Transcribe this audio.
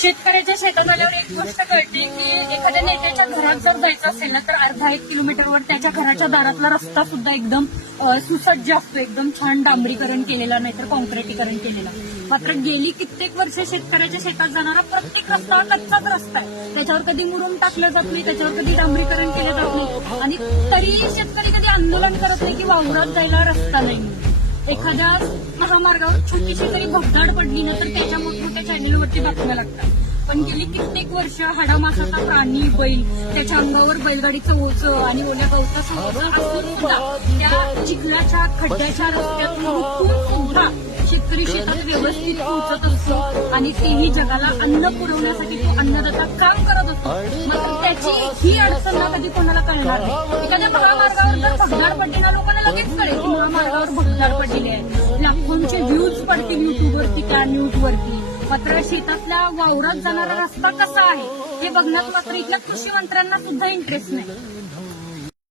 शेतकऱ्याच्या शेतात आल्यावर एक गोष्ट कळते की एखाद्या नेत्याच्या घरात जर जायचं असेल ना तर अर्धा 1 किलोमीटरवर त्याच्या घराच्या दारातला रस्ता सुद्धा एकदम सुसज्ज असतो, एकदम छान डांबरीकरण केलेला नाहीतर कॉन्क्रिटीकरण केलेला. मात्र गेली कित्येक वर्ष शेतकऱ्याच्या शेतात जाणारा प्रत्येक रस्ता कच्चाच रस्ता आहे. त्याच्यावर कधी मुरुम टाकलं जात नाही, त्याच्यावर कधी डांबरीकरण केलं जात नाही आणि तरी शेतकरी कधी आंदोलन करत नाही की वावरात जायला रस्ता नाही. एखाद्या महामार्गावर छोटीशी जरी भगदाड पडली ना तर त्याच्या मोठमोठ्या चॅनेलवरती बातम्या लागतात. पण गेली कित्येक वर्ष हाडामासाचा प्राणी बैल, त्याच्या अंगावर बैलगाडीचं ओझं आणि ओल्या गवताचं ओझं असून सुद्धा त्या चिखलाच्या खड्ड्याच्या रस्त्यातून हुकून सुद्धा शेतकरी शेतात व्यवस्थित पोहोचत असतो आणि तेही जगाला अन्न पुरवण्यासाठी तो अन्नदाता काम करत असतो. मात्र त्याची ही अडचण ना कधी कोणाला कळणार नाही. एखाद्या महामार्गावर जर भगदाड पडली ना लोकांना लगेच कळेल की महामार्गावर भगदाड पडलेली आहे, लाखोंचे व्ह्यूज पडतील युट्यूबवरती त्या न्यूजवरती. मात्र शेतातल्या वावरात जाणारा रस्ता कसा आहे हे बघण्यात मात्र इथल्या कृषी मंत्र्यांना सुद्धा इंटरेस्ट नाही.